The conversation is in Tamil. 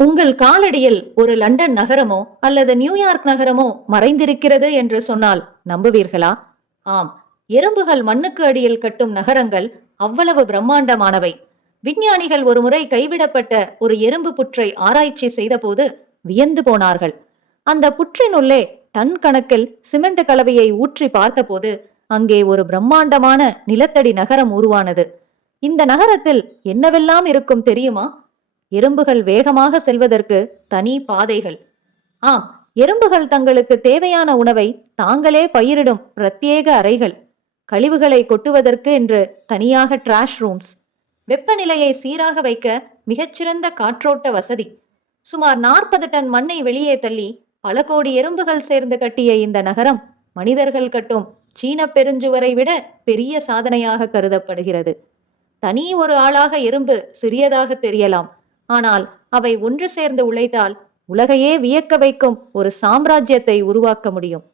உங்கள் காலடியில் ஒரு லண்டன் நகரமோ அல்லது நியூயார்க் நகரமோ மறைந்திருக்கிறது என்று சொன்னால் நம்புவீர்களா? ஆம், எறும்புகள் மண்ணுக்கு அடியில் கட்டும் நகரங்கள் அவ்வளவு பிரம்மாண்டமானவை. விஞ்ஞானிகள் ஒருமுறை கைவிடப்பட்ட ஒரு எறும்பு புற்றை ஆராய்ச்சி செய்தபோது வியந்து போனார்கள். அந்த புற்றினுள்ளே டன் கணக்கில் சிமெண்ட் கலவையை ஊற்றி பார்த்தபோது அங்கே ஒரு பிரம்மாண்டமான நிலத்தடி நகரம் உருவானது. இந்த நகரத்தில் என்னவெல்லாம் இருக்கும் தெரியுமா? எறும்புகள் வேகமாக செல்வதற்கு தனி பாதைகள். ஆம், எறும்புகள் தங்களுக்கு தேவையான உணவை தாங்களே பயிரிடும் பிரத்யேக அறைகள். கழிவுகளை கொட்டுவதற்கு என்று தனியாக டிராஷ் ரூம்ஸ். வெப்பநிலையை சீராக வைக்க மிகச்சிறந்த காற்றோட்ட வசதி. சுமார் 40 டன் மண்ணை வெளியே தள்ளி பல கோடி எறும்புகள் சேர்ந்து கட்டிய இந்த நகரம் மனிதர்கள் கட்டும் சீன பெருஞ்சுவரை விட பெரிய சாதனையாக கருதப்படுகிறது. தனி ஒரு ஆளாக எறும்பு சிறியதாக தெரியலாம், ஆனால் அவை ஒன்று சேர்ந்து உழைத்தால் உலகையே வியக்க வைக்கும் ஒரு சாம்ராஜ்யத்தை உருவாக்க முடியும்.